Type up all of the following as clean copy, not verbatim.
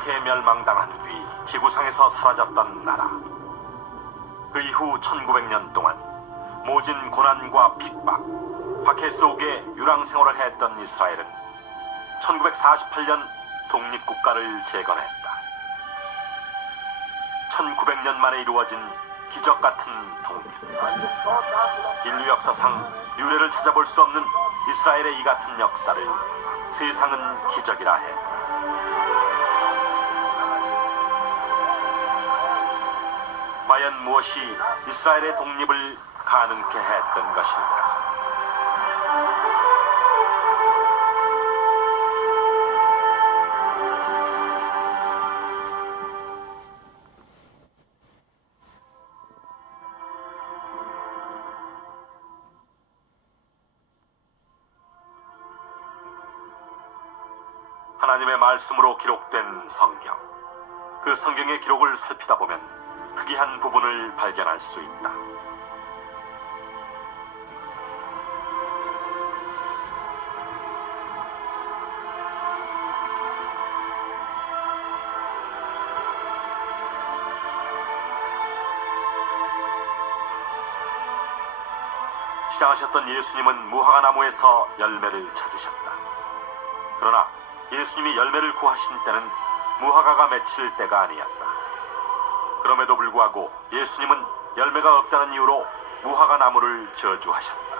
의해 멸망당한 뒤 지구상에서 사라졌던 나라. 그 이후 1900년 동안 모진 고난과 핍박, 박해 속에 유랑 생활을 했던 이스라엘은 1948년 독립국가를 재건했다. 1900년 만에 이루어진 기적 같은 독립. 인류 역사상 유례를 찾아볼 수 없는 이스라엘의 이 같은 역사를 세상은 기적이라 했다. 과연 무엇이 이스라엘의 독립을 가능케 했던 것일까? 하나님의 말씀으로 기록된 성경. 그 성경의 기록을 살피다 보면 특이한 부분을 발견할 수 있다. 시장하셨던 예수님은 무화과 나무에서 열매를 찾으셨다. 그러나 예수님이 열매를 구하신 때는 무화과가 맺힐 때가 아니었다. 그럼에도 불구하고 예수님은 열매가 없다는 이유로 무화과 나무를 저주하셨다.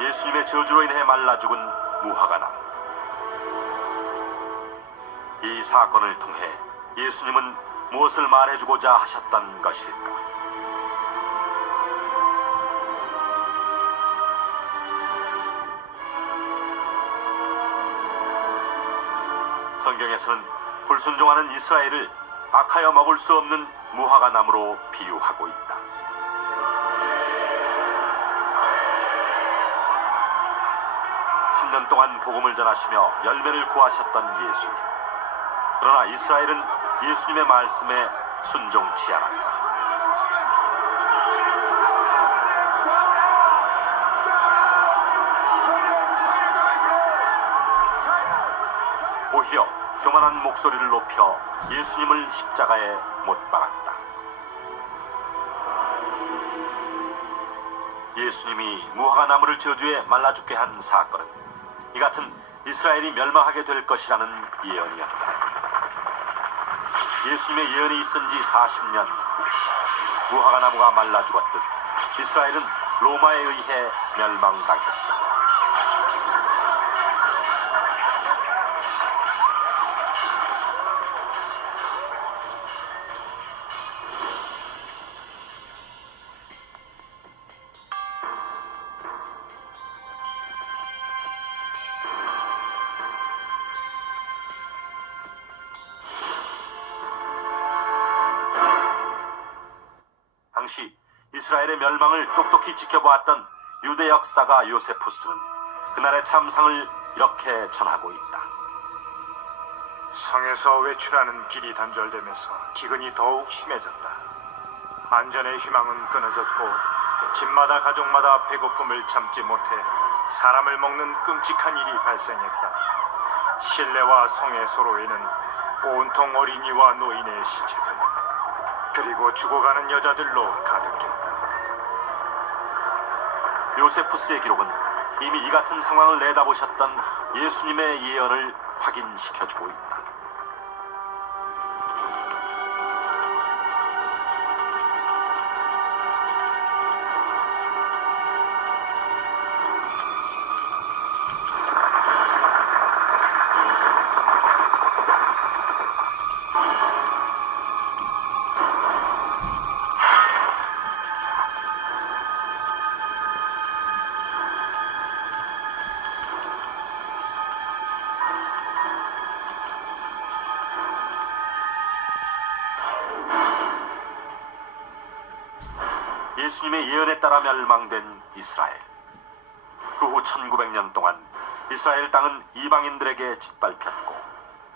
예수님의 저주로 인해 말라 죽은 무화과 나무. 이 사건을 통해 예수님은 무엇을 말해주고자 하셨던 것일까? 성경에서는 불순종하는 이스라엘을 악하여 먹을 수 없는 무화과 나무로 비유하고 있다. (3년) 동안 복음을 전하시며 열매를 구하셨던 예수님. 그러나 이스라엘은 예수님의 말씀에 순종치 않았다. 오히려 교만한 목소리를 높여 예수님을 십자가에 못 박았다. 예수님이 무화과 나무를 저주해 말라 죽게 한 사건은 이 같은 이스라엘이 멸망하게 될 것이라는 예언이었다. 예수님의 예언이 있은 지 40년 후 무화과 나무가 말라 죽었듯 이스라엘은 로마에 의해 멸망당했다. 당시 이스라엘의 멸망을 똑똑히 지켜보았던 유대 역사가 요세푸스는 그날의 참상을 이렇게 전하고 있다. 성에서 외출하는 길이 단절되면서 기근이 더욱 심해졌다. 안전의 희망은 끊어졌고 집마다 가족마다 배고픔을 참지 못해 사람을 먹는 끔찍한 일이 발생했다. 실내와 성의 소로에는 온통 어린이와 노인의 시체들, 그리고 죽어가는 여자들로 가득했다. 요세푸스의 기록은 이미 이 같은 상황을 내다보셨던 예수님의 예언을 확인시켜주고 있다. 예수님의 예언에 따라 멸망된 이스라엘. 그 후 1900년 동안 이스라엘 땅은 이방인들에게 짓밟혔고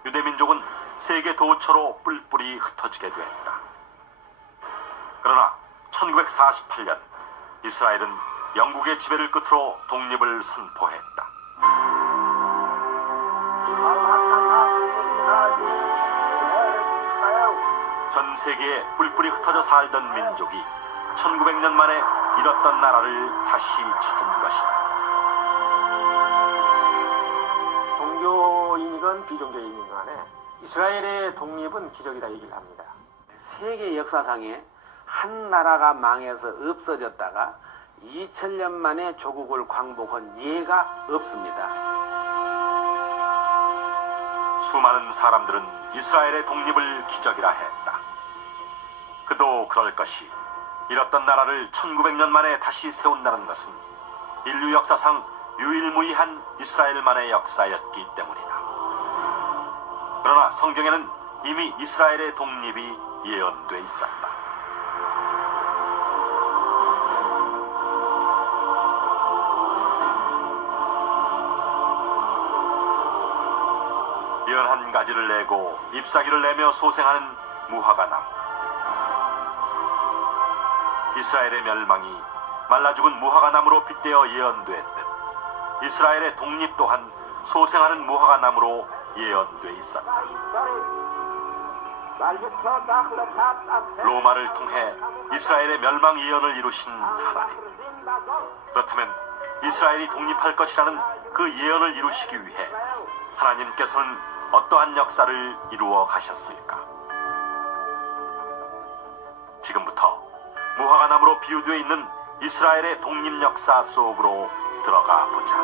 유대민족은 세계 도처로 뿔뿔이 흩어지게 됐다. 그러나 1948년 이스라엘은 영국의 지배를 끝으로 독립을 선포했다. 전 세계에 뿔뿔이 흩어져 살던 민족이 1900년 만에 잃었던 나라를 다시 찾은 것이다. 종교인이건 비종교인이건 간에 이스라엘의 독립은 기적이다 얘기를 합니다. 세계 역사상에 한 나라가 망해서 없어졌다가 2000년 만에 조국을 광복한 예가 없습니다. 수많은 사람들은 이스라엘의 독립을 기적이라 했다. 그도 그럴 것이 잃었던 나라를 1900년 만에 다시 세운다는 것은 인류 역사상 유일무이한 이스라엘만의 역사였기 때문이다. 그러나 성경에는 이미 이스라엘의 독립이 예언돼 있었다. 연 한 가지를 내고 잎사귀를 내며 소생하는 무화과 나무. 이스라엘의 멸망이 말라 죽은 무화과 나무로 빗대어 예언됐듯 이스라엘의 독립 또한 소생하는 무화과 나무로 예언돼 있었다. 로마를 통해 이스라엘의 멸망 예언을 이루신 하나님. 그렇다면 이스라엘이 독립할 것이라는 그 예언을 이루시기 위해 하나님께서는 어떠한 역사를 이루어 가셨을까? 지금부터 무화과 나무로 비유되어 있는 이스라엘의 독립 역사 속으로 들어가 보자.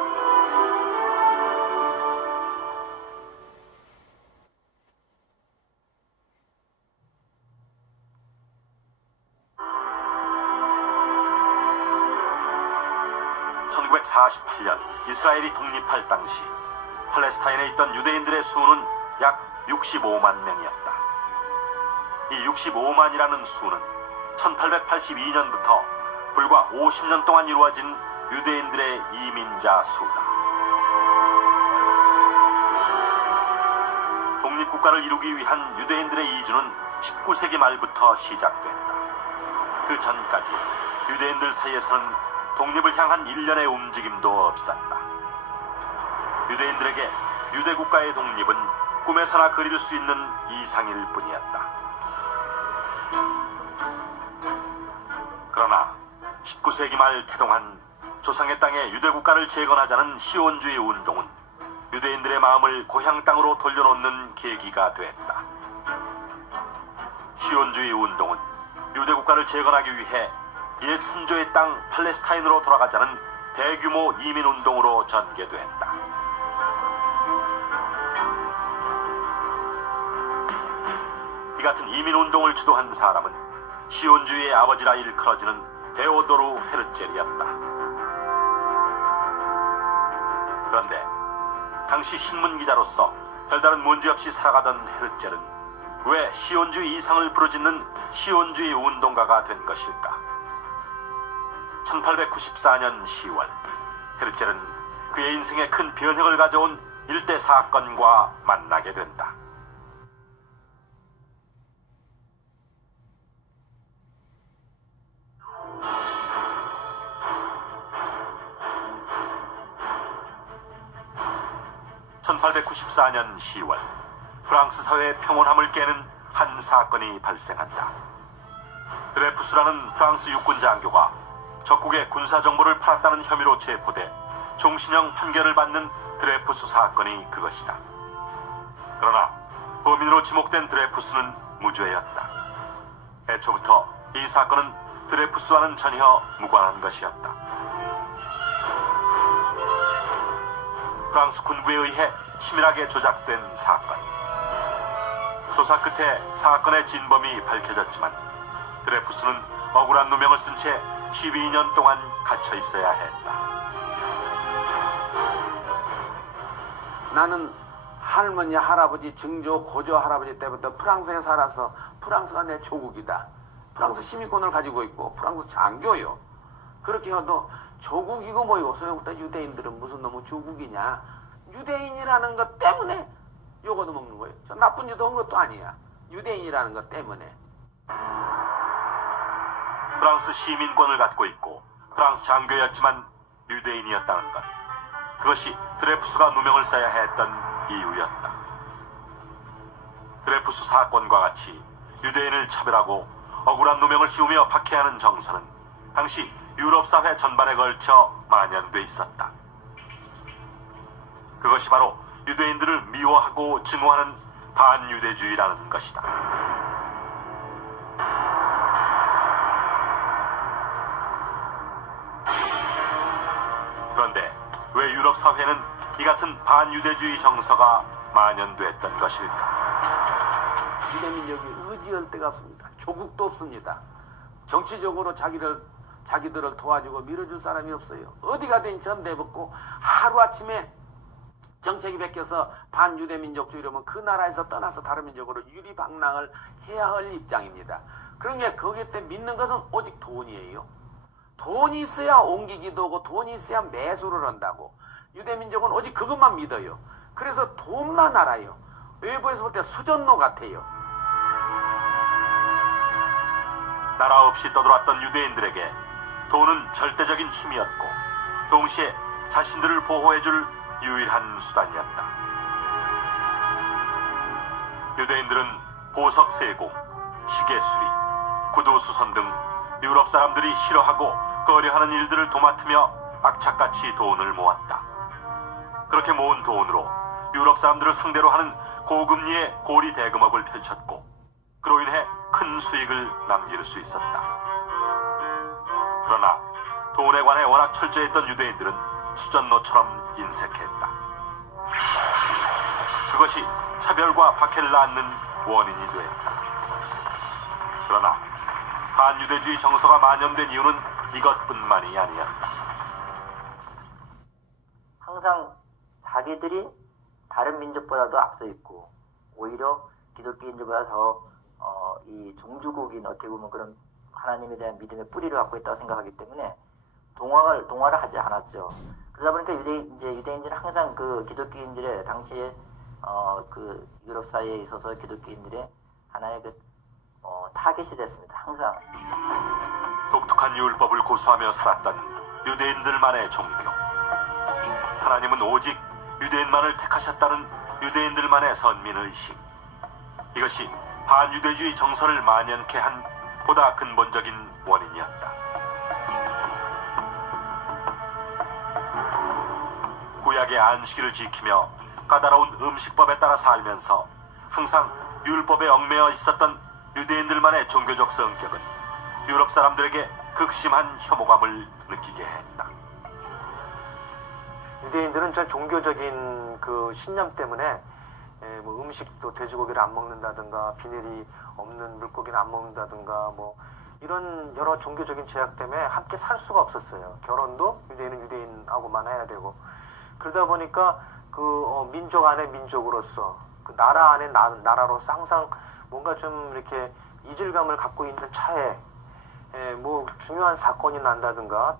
(1948년) 이스라엘이 독립할 당시 팔레스타인에 있던 유대인들의 수는 약 65만 명이었다. 이 65만이라는 수는 1882년부터 불과 50년 동안 이루어진 유대인들의 이민자 수다. 독립국가를 이루기 위한 유대인들의 이주는 19세기 말부터 시작됐다. 그 전까지 유대인들 사이에서는 독립을 향한 일련의 움직임도 없었다. 유대인들에게 유대국가의 독립은 꿈에서나 그릴 수 있는 이상일 뿐이었다. 그러나 19세기 말 태동한 조상의 땅에 유대국가를 재건하자는 시온주의 운동은 유대인들의 마음을 고향 땅으로 돌려놓는 계기가 됐다. 시온주의 운동은 유대국가를 재건하기 위해 옛 선조의 땅 팔레스타인으로 돌아가자는 대규모 이민운동으로 전개됐다. 이 같은 이민운동을 주도한 사람은 시온주의의 아버지라 일컬어지는 데오도르 헤르첼이었다. 그런데 당시 신문기자로서 별다른 문제없이 살아가던 헤르첼은 왜 시온주의 이상을 부르짖는 시온주의 운동가가 된 것일까? 1894년 10월 헤르첼은 그의 인생에 큰 변혁을 가져온 일대 사건과 만나게 된다. (1894년 10월) 프랑스 사회의 평온함을 깨는 한 사건이 발생한다. 드레푸스라는 프랑스 육군 장교가 적국의 군사 정보를 팔았다는 혐의로 체포돼 종신형 판결을 받는 드레푸스 사건이 그것이다. 그러나 범인으로 지목된 드레푸스는 무죄였다. 애초부터 이 사건은 드레푸스와는 전혀 무관한 것이었다. 프랑스 군부에 의해 치밀하게 조작된 사건. 조사 끝에 사건의 진범이 밝혀졌지만 드레푸스는 억울한 누명을 쓴 채 12년 동안 갇혀 있어야 했다. 나는 할머니, 할아버지, 증조, 고조 할아버지 때부터 프랑스에 살아서 프랑스가 내 조국이다. 프랑스 시민권을 가지고 있고 프랑스 장교요. 그렇게 해도 조국이고 뭐이고 소용없다. 유대인들은 무슨 놈의 조국이냐. 유대인이라는 것 때문에 요거도 먹는 거예요. 저 나쁜 유도 한 것도 아니야. 유대인이라는 것 때문에. 프랑스 시민권을 갖고 있고 프랑스 장교였지만 유대인이었다는 것. 그것이 드레푸스가 누명을 써야 했던 이유였다. 드레푸스 사건과 같이 유대인을 차별하고 억울한 누명을 씌우며 박해하는 정서는 당시 유럽 사회 전반에 걸쳐 만연돼 있었다. 그것이 바로 유대인들을 미워하고 증오하는 반유대주의라는 것이다. 그런데 왜 유럽 사회는 이 같은 반유대주의 정서가 만연됐던 것일까? 유대민족이 의지할 데가 없습니다. 조국도 없습니다. 정치적으로 자기들을 도와주고 밀어줄 사람이 없어요. 어디 가든 전대벗고 하루아침에 정책이 바뀌어서 반유대민족주의라면 그 나라에서 떠나서 다른 민족으로 유리방랑을 해야 할 입장입니다. 그러니까 거기에 때 믿는 것은 오직 돈이에요. 돈이 있어야 옮기기도 하고 돈이 있어야 매수를 한다고. 유대민족은 오직 그것만 믿어요. 그래서 돈만 알아요. 외부에서 볼 때 수전노 같아요. 나라 없이 떠돌았던 유대인들에게 돈은 절대적인 힘이었고 동시에 자신들을 보호해줄 유일한 수단이었다. 유대인들은 보석 세공, 시계 수리, 구두 수선 등 유럽 사람들이 싫어하고 꺼려하는 일들을 도맡으며 악착같이 돈을 모았다. 그렇게 모은 돈으로 유럽 사람들을 상대로 하는 고금리의 고리 대금업을 펼쳤고 그로 인해 큰 수익을 남길 수 있었다. 그러나 돈에 관해 워낙 철저했던 유대인들은 수전노처럼 인색했다. 그것이 차별과 박해를 낳는 원인이 됐다. 그러나 반유대주의 정서가 만연된 이유는 이것뿐만이 아니었다. 항상 자기들이 다른 민족보다도 앞서 있고 오히려 기독교인들보다 더 이 종주국인 어떻게 보면 그런 하나님에 대한 믿음의 뿌리를 갖고 있다고 생각하기 때문에 동화를 하지 않았죠. 그러다 보니까 유대인들은 항상 그 기독교인들의 당시에 그 유럽 사회에 있어서 기독교인들의 하나의 그 타겟이 됐습니다. 항상 독특한 율법을 고수하며 살았던 유대인들만의 종교. 하나님은 오직 유대인만을 택하셨다는 유대인들만의 선민의식. 이것이 반유대주의 정서를 만연케 한 보다 근본적인 원인이었다. 구약의 안식일을 지키며 까다로운 음식법에 따라 살면서 항상 율법에 얽매여 있었던 유대인들만의 종교적 성격은 유럽 사람들에게 극심한 혐오감을 느끼게 했다. 유대인들은 전 종교적인 그 신념 때문에 뭐 음식도 돼지고기를 안 먹는다든가 비늘이 없는 물고기를 안 먹는다든가 뭐 이런 여러 종교적인 제약 때문에 함께 살 수가 없었어요. 결혼도 유대인은 유대인하고만 해야 되고 그러다 보니까 그 민족 안에 민족으로서 그 나라 안에 나라로서 항상 뭔가 좀 이렇게 이질감을 갖고 있는 차에 뭐 중요한 사건이 난다든가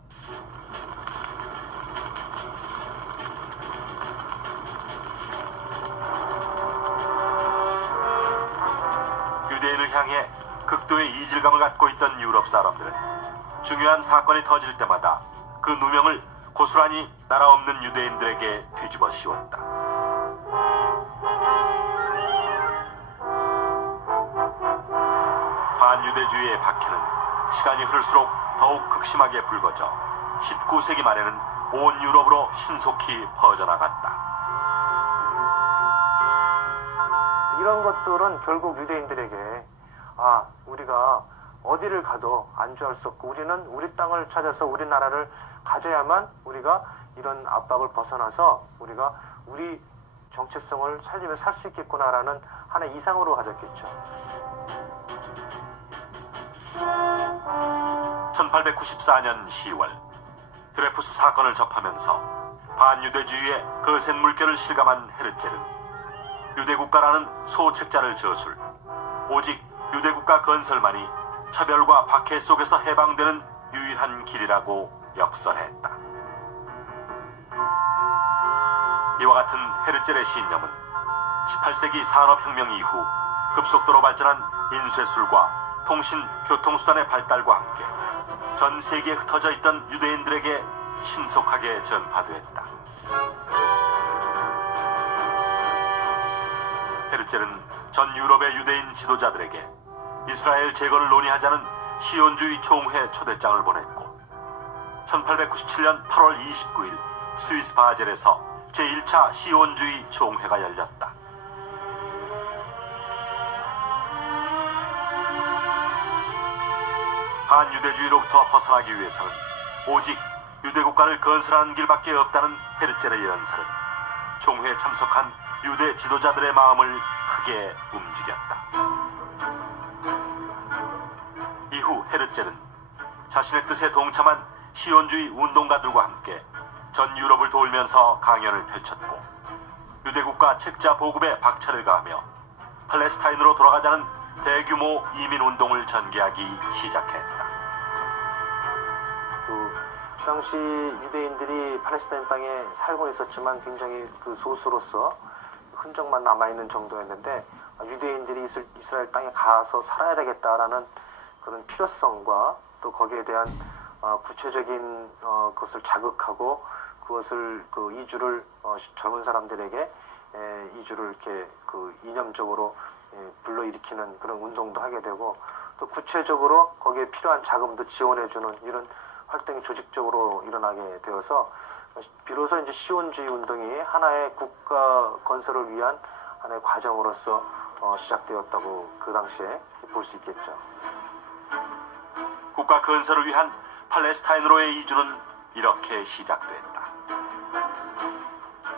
유대인을 향해 극도의 이질감을 갖고 있던 유럽 사람들은 중요한 사건이 터질 때마다 그 누명을 고스란히 나라 없는 유대인들에게 뒤집어 씌웠다. 반유대주의의 박해는 시간이 흐를수록 더욱 극심하게 불거져 19세기 말에는 온 유럽으로 신속히 퍼져나갔다. 이런 것들은 결국 유대인들에게 우리가 어디를 가도 안주할 수 없고 우리는 우리 땅을 찾아서 우리 나라를 가져야만 우리가 이런 압박을 벗어나서 우리가 우리 정체성을 살리며 살 수 있겠구나라는 하나의 이상으로 가졌겠죠. 1894년 10월 드레푸스 사건을 접하면서 반유대주의의 거센 물결을 실감한 헤르제르. 유대국가라는 소책자를 저술, 오직 유대국가 건설만이 차별과 박해 속에서 해방되는 유일한 길이라고 역설했다. 이와 같은 헤르젤의 신념은 18세기 산업혁명 이후 급속도로 발전한 인쇄술과 통신, 교통수단의 발달과 함께 전 세계에 흩어져 있던 유대인들에게 신속하게 전파되었다. 헤르젤은 전 유럽의 유대인 지도자들에게 이스라엘 재건을 논의하자는 시온주의 총회 초대장을 보냈고 1897년 8월 29일 스위스 바젤에서 제1차 시온주의 총회가 열렸다. 반유대주의로부터 벗어나기 위해서는 오직 유대국가를 건설하는 길밖에 없다는 헤르젤의 연설은 총회에 참석한 유대 지도자들의 마음을 크게 움직였다. 이후 헤르젤은 자신의 뜻에 동참한 시온주의 운동가들과 함께 전 유럽을 돌면서 강연을 펼쳤고 유대국가 책자 보급에 박차를 가하며 팔레스타인으로 돌아가자는 대규모 이민운동을 전개하기 시작했다. 그 당시 유대인들이 팔레스타인 땅에 살고 있었지만 굉장히 그 소수로서 흔적만 남아있는 정도였는데 유대인들이 이스라엘 땅에 가서 살아야 되겠다라는 그런 필요성과 또 거기에 대한 구체적인 것을 자극하고 그것을 그 이주를 젊은 사람들에게 이주를 이렇게 그 이념적으로 불러일으키는 그런 운동도 하게 되고 또 구체적으로 거기에 필요한 자금도 지원해주는 이런 활동이 조직적으로 일어나게 되어서 비로소 이제 시온주의 운동이 하나의 국가 건설을 위한 하나의 과정으로서 시작되었다고 그 당시에 볼 수 있겠죠. 국가 건설을 위한 팔레스타인으로의 이주는 이렇게 시작됐다.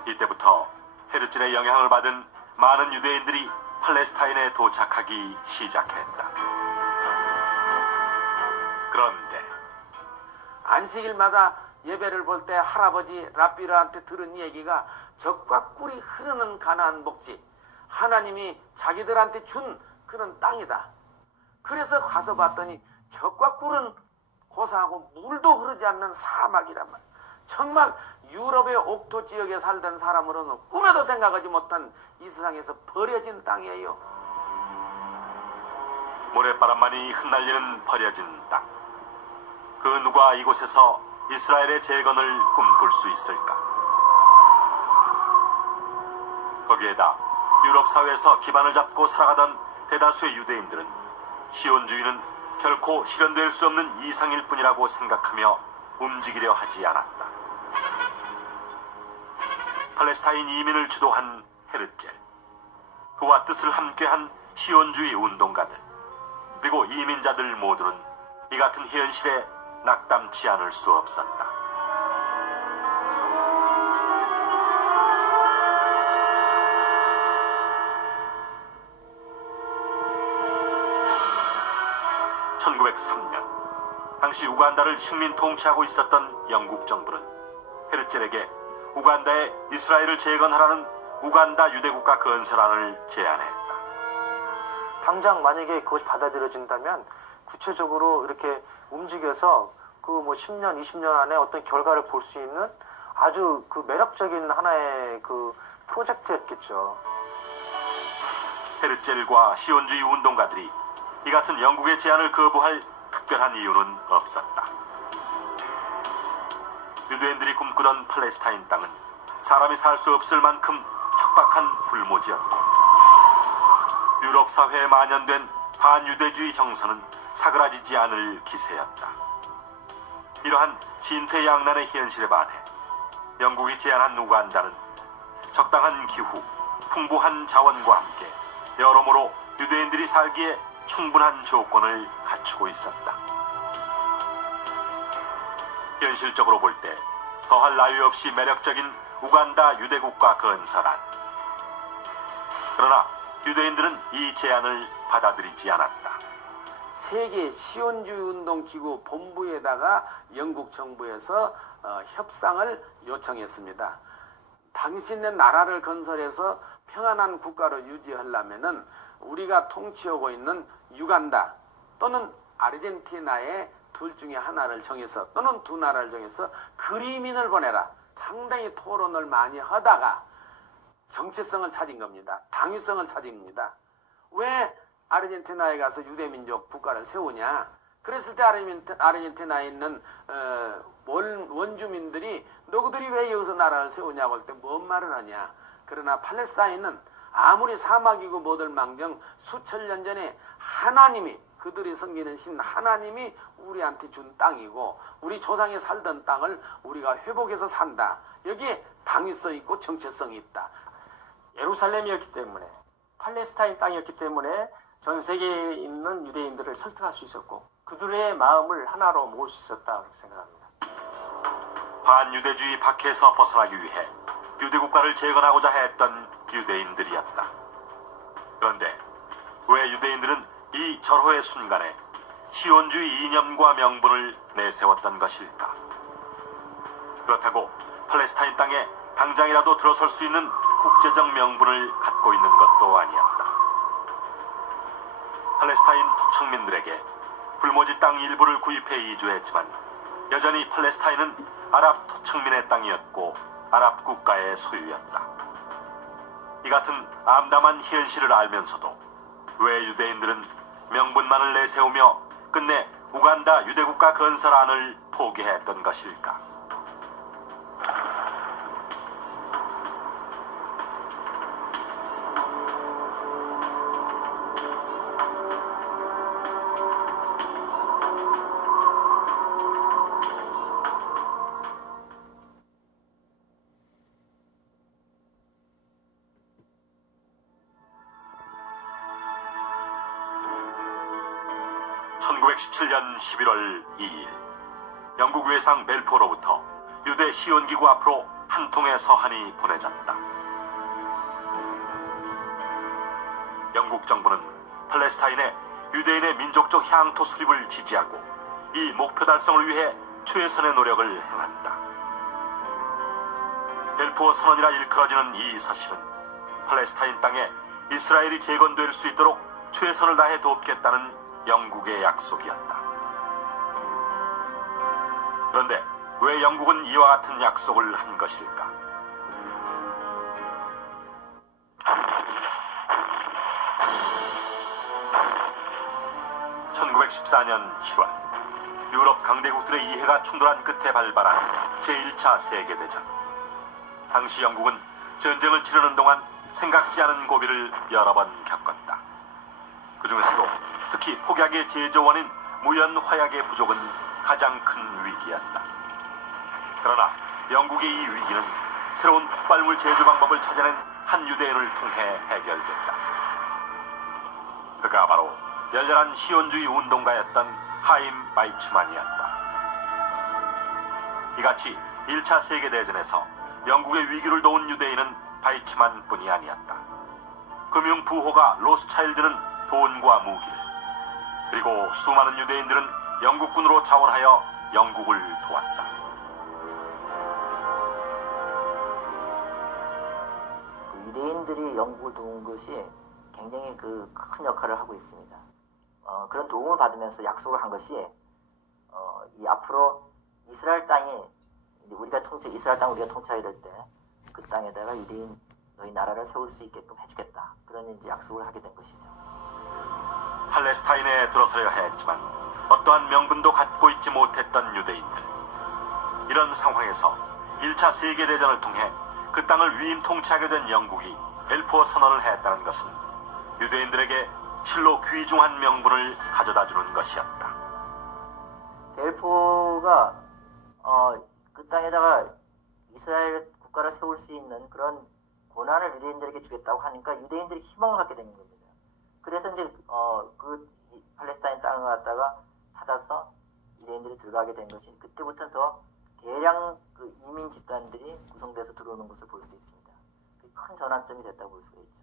이때부터 헤르젤의 영향을 받은 많은 유대인들이 팔레스타인에 도착하기 시작했다. 그런데 안식일마다 예배를 볼 때 할아버지 랍비라한테 들은 얘기가 적과 꿀이 흐르는 가나안 목지, 하나님이 자기들한테 준 그런 땅이다. 그래서 가서 봤더니 적과 꿀은 고사하고 물도 흐르지 않는 사막이란 말. 정말 유럽의 옥토 지역에 살던 사람으로는 꿈에도 생각하지 못한 이 세상에서 버려진 땅이에요. 모래바람만이 흩날리는 버려진 땅. 그 누가 이곳에서 이스라엘의 재건을 꿈꿀 수 있을까? 거기에다 유럽 사회에서 기반을 잡고 살아가던 대다수의 유대인들은 시온주의는 결코 실현될 수 없는 이상일 뿐이라고 생각하며 움직이려 하지 않았다. 팔레스타인 이민을 주도한 헤르젤, 그와 뜻을 함께한 시온주의 운동가들, 그리고 이민자들 모두는 이 같은 현실에 낙담치 않을 수 없었다. (1903년) 당시 우간다를 식민 통치하고 있었던 영국 정부는 헤르젤에게 우간다에 이스라엘을 재건하라는 우간다 유대국가 건설안을 제안했다. 당장 만약에 그것이 받아들여진다면 구체적으로 이렇게 움직여서 그 뭐 10년, 20년 안에 어떤 결과를 볼 수 있는 아주 그 매력적인 하나의 그 프로젝트였겠죠. 헤르젤과 시온주의 운동가들이 이 같은 영국의 제안을 거부할 특별한 이유는 없었다. 유대인들이 꿈꾸던 팔레스타인 땅은 사람이 살 수 없을 만큼 척박한 불모지였고 유럽 사회에 만연된 반유대주의 정서는 사그라지지 않을 기세였다. 이러한 진퇴양난의 현실에 반해 영국이 제안한 우간다는 적당한 기후, 풍부한 자원과 함께 여러모로 유대인들이 살기에 충분한 조건을 갖추고 있었다. 현실적으로 볼 때 더할 나위 없이 매력적인 우간다 유대국가 건설안. 그러나 유대인들은 이 제안을 받아들이지 않았다. 세계 시온주의 운동 기구 본부에다가 영국 정부에서 협상을 요청했습니다. 당신의 나라를 건설해서 평안한 국가로 유지하려면은 우리가 통치하고 있는 유간다 또는 아르헨티나의 둘 중에 하나를 정해서 또는 두 나라를 정해서 그리민을 보내라. 상당히 토론을 많이 하다가 정체성을 찾은 겁니다. 당위성을 찾습니다. 왜 아르헨티나에 가서 유대민족 국가를 세우냐? 그랬을 때 아르헨티나에 있는 원주민들이 너희들이 왜 여기서 나라를 세우냐고 할 때 뭔 말을 하냐? 그러나 팔레스타인은 아무리 사막이고 뭐들 망정 수천 년 전에 하나님이 그들이 섬기는 신 하나님이 우리한테 준 땅이고 우리 조상이 살던 땅을 우리가 회복해서 산다. 여기에 당위성 있고 정체성이 있다. 예루살렘이었기 때문에 팔레스타인 땅이었기 때문에 전 세계에 있는 유대인들을 설득할 수 있었고 그들의 마음을 하나로 모을 수 있었다 그렇게 생각합니다. 반유대주의 박해에서 벗어나기 위해 유대국가를 재건하고자 했던 유대인들이었다. 그런데 왜 유대인들은 이 절호의 순간에 시온주의 이념과 명분을 내세웠던 것일까? 그렇다고 팔레스타인 땅에 당장이라도 들어설 수 있는 국제적 명분을 갖고 있는 것도 아니었다. 팔레스타인 토착민들에게 불모지 땅 일부를 구입해 이주했지만 여전히 팔레스타인은 아랍 토착민의 땅이었고 아랍 국가의 소유였다. 이 같은 암담한 현실을 알면서도 왜 유대인들은 명분만을 내세우며 끝내 우간다 유대국가 건설안을 포기했던 것일까? (1917년 11월 2일) 영국 외상 벨포로부터 유대 시온기구 앞으로 한 통의 서한이 보내졌다. 영국 정부는 팔레스타인의 유대인의 민족적 향토 수립을 지지하고 이 목표 달성을 위해 최선의 노력을 행한다. 벨포어 선언이라 일컬어지는 이 서신은 팔레스타인 땅에 이스라엘이 재건될 수 있도록 최선을 다해 돕겠다는 영국의 약속이었다. 그런데 왜 영국은 이와 같은 약속을 한 것일까? (1914년 7월) 유럽 강대국들의 이해가 충돌한 끝에 발발한 제1차 세계대전. 당시 영국은 전쟁을 치르는 동안 생각지 않은 고비를 여러 번 겪었다. 그 중에서도 특히 폭약의 제조원인 무연 화약의 부족은 가장 큰 위기였다. 그러나 영국의 이 위기는 새로운 폭발물 제조 방법을 찾아낸 한 유대인을 통해 해결됐다. 그가 바로 열렬한 시온주의 운동가였던 하임 바이츠만이었다. 이같이 1차 세계대전에서 영국의 위기를 도운 유대인은 바이츠만뿐이 아니었다. 금융 부호가 로스차일드는 돈과 무기를, 그리고 수많은 유대인들은 영국군으로 자원하여 영국을 도왔다. 유대인들이 영국을 도운 것이 굉장히 큰 역할을 하고 있습니다. 그런 도움을 받으면서 약속을 한 것이 이 앞으로 이스라엘 땅이 이스라엘 땅 우리가 통치하게 될 때 그 땅에다가 유대인 너희 나라를 세울 수 있게끔 해주겠다. 그런 이제 약속을 하게 된 것이죠. 팔레스타인에 들어서야 했지만 어떠한 명분도 갖고 있지 못했던 유대인들. 이런 상황에서 1차 세계대전을 통해 그 땅을 위임 통치하게 된 영국이 벨포어 선언을 했다는 것은 유대인들에게 실로 귀중한 명분을 가져다 주는 것이었다. 벨포가 그 땅에다가 이스라엘 국가를 세울 수 있는 그런 고난을 유대인들에게 주겠다고 하니까 유대인들이 희망을 갖게 되는 겁니다. 그래서 이제 팔레스타인 땅을 갖다가 찾아서 유대인들이 들어가게 된 것이 그때부터 더 대량 이민 집단들이 구성돼서 들어오는 것을 볼 수 있습니다. 큰 전환점이 됐다고 볼 수가 있죠.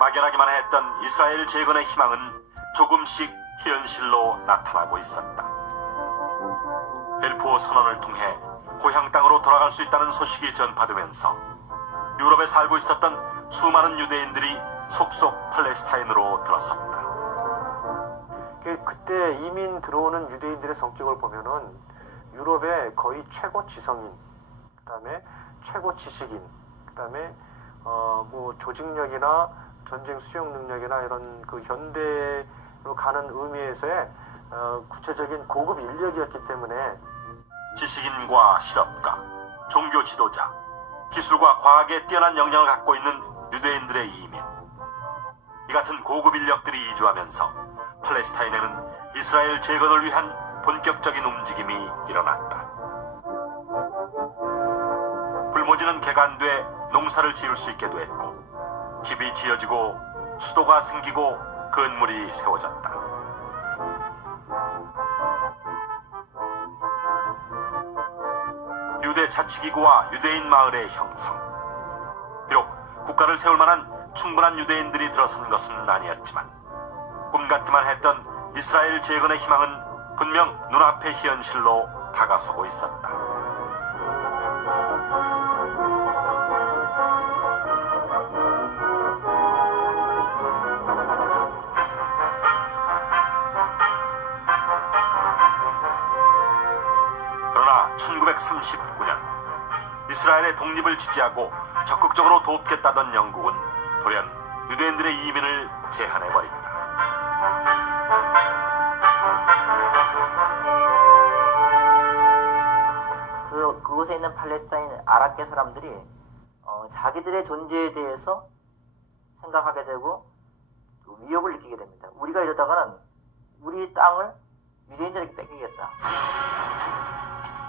막연하기만 했던 이스라엘 재건의 희망은 조금씩 현실로 나타나고 있었다. 벨포어 선언을 통해 고향 땅으로 돌아갈 수 있다는 소식이 전파되면서 유럽에 살고 있었던 수많은 유대인들이 속속 팔레스타인으로 들어섰다. 그때 이민 들어오는 유대인들의 성격을 보면은 유럽의 거의 최고 지성인, 그다음에 최고 지식인, 그다음에 뭐 조직력이나 전쟁 수용 능력이나 이런 그 현대로 가는 의미에서의 구체적인 고급 인력이었기 때문에 지식인과 실업가, 종교 지도자, 기술과 과학에 뛰어난 역량을 갖고 있는 유대인들의 이민. 이 같은 고급 인력들이 이주하면서 팔레스타인에는 이스라엘 재건을 위한 본격적인 움직임이 일어났다. 불모지는 개간돼 농사를 지을 수 있게 됐고, 집이 지어지고 수도가 생기고 건물이 세워졌다. 유대 자치기구와 유대인 마을의 형성. 비록 국가를 세울 만한 충분한 유대인들이 들어선 것은 아니었지만 꿈 같기만 했던 이스라엘 재건의 희망은 분명 눈앞의 현실로 다가서고 있었다. 그러나 1939년 이스라엘의 독립을 지지하고 적극적으로 돕겠다던 영국은 돌연 유대인들의 이민을 제한해버린다. 그곳에 있는 팔레스타인 아랍계 사람들이 자기들의 존재에 대해서 생각하게 되고 위협을 느끼게 됩니다. 우리가 이러다가는 우리 땅을 유대인들에게 뺏기겠다.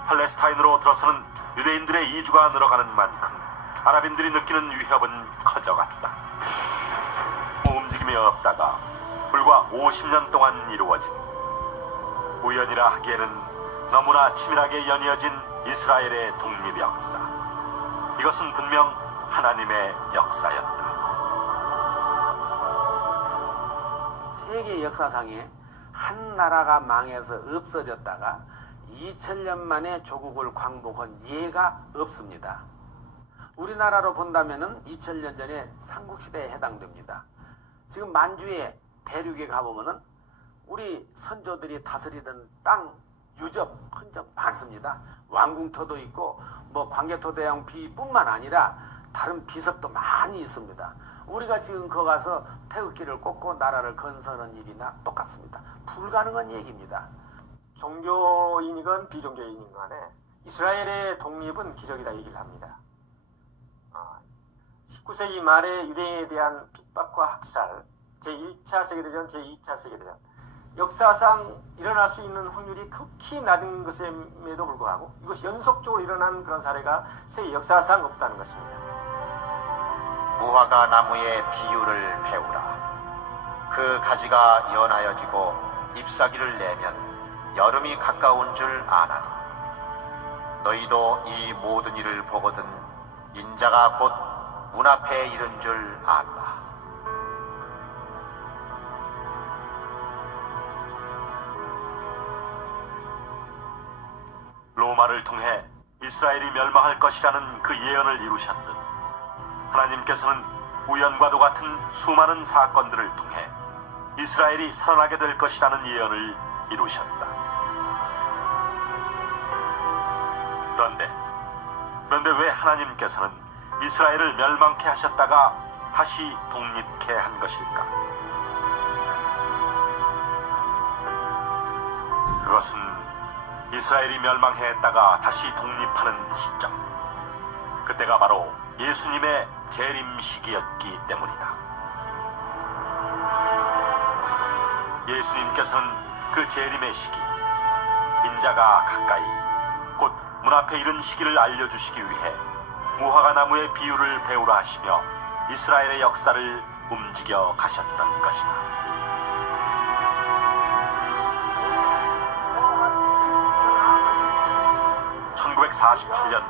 팔레스타인으로 들어서는 유대인들의 이주가 늘어가는 만큼 아랍인들이 느끼는 위협은 커져갔다. 움직임이 없다가 불과 50년 동안 이루어진, 우연이라 하기에는 너무나 치밀하게 연이어진 이스라엘의 독립 역사. 이것은 분명 하나님의 역사였다. 세계 역사상에 한 나라가 망해서 없어졌다가 2000년 만에 조국을 광복한 예가 없습니다. 우리나라로 본다면은 2000년 전에 삼국시대에 해당됩니다. 지금 만주의 대륙에 가보면은 우리 선조들이 다스리던 땅 유적, 흔적 많습니다. 왕궁터도 있고 뭐 광개토대왕 비뿐만 아니라 다른 비석도 많이 있습니다. 우리가 지금 거기 가서 태극기를 꽂고 나라를 건설하는 일이나 똑같습니다. 불가능한 얘기입니다. 종교인이건 비종교인이건 간에 이스라엘의 독립은 기적이다 얘기를 합니다. 19세기 말에 유대인에 대한 핍박과 학살, 제1차 세계대전, 제2차 세계대전, 역사상 일어날 수 있는 확률이 극히 낮은 것임에도 불구하고 이것이 연속적으로 일어난 그런 사례가 세계 역사상 없다는 것입니다. 무화과 나무의 비유를 배우라. 그 가지가 연하여지고 잎사귀를 내면 여름이 가까운 줄 아나니 너희도 이 모든 일을 보거든 인자가 곧 문 앞에 이른 줄 알라. 로마를 통해 이스라엘이 멸망할 것이라는 그 예언을 이루셨듯 하나님께서는 우연과도 같은 수많은 사건들을 통해 이스라엘이 살아나게 될 것이라는 예언을 이루셨다. 그런데 왜 하나님께서는 이스라엘을 멸망케 하셨다가 다시 독립케 한 것일까? 그것은 이스라엘이 멸망했다가 다시 독립하는 시점, 그때가 바로 예수님의 재림 시기였기 때문이다. 예수님께서는 그 재림의 시기, 인자가 가까이 곧 문 앞에 이른 시기를 알려주시기 위해 무화과 나무의 비유를 배우라 하시며 이스라엘의 역사를 움직여 가셨던 것이다. (1947년)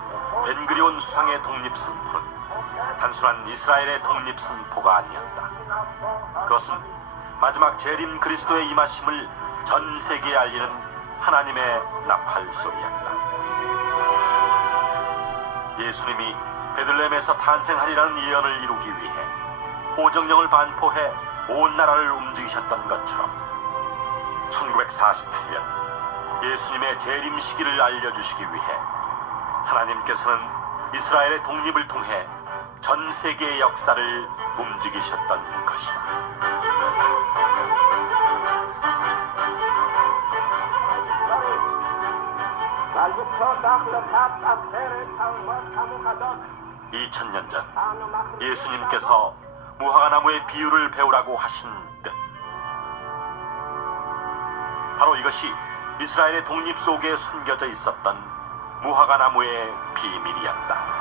벤그리온 수상의 독립선포는 단순한 이스라엘의 독립선포가 아니었다. 그것은 마지막 재림 그리스도의 임하심을 전 세계에 알리는 하나님의 나팔소리였다. 예수님이 베들레헴에서 탄생하리라는 예언을 이루기 위해 호정령을 반포해 온 나라를 움직이셨던 것처럼 1948년 예수님의 재림 시기를 알려주시기 위해 하나님께서는 이스라엘의 독립을 통해 전 세계의 역사를 움직이셨던 것이다. 이 2000년 전 예수님께서 무화과나무의 비유를 배우라고 하신 뜻, 바로 이것이 이스라엘의 독립 속에 숨겨져 있었던 무화과나무의 비밀이었다.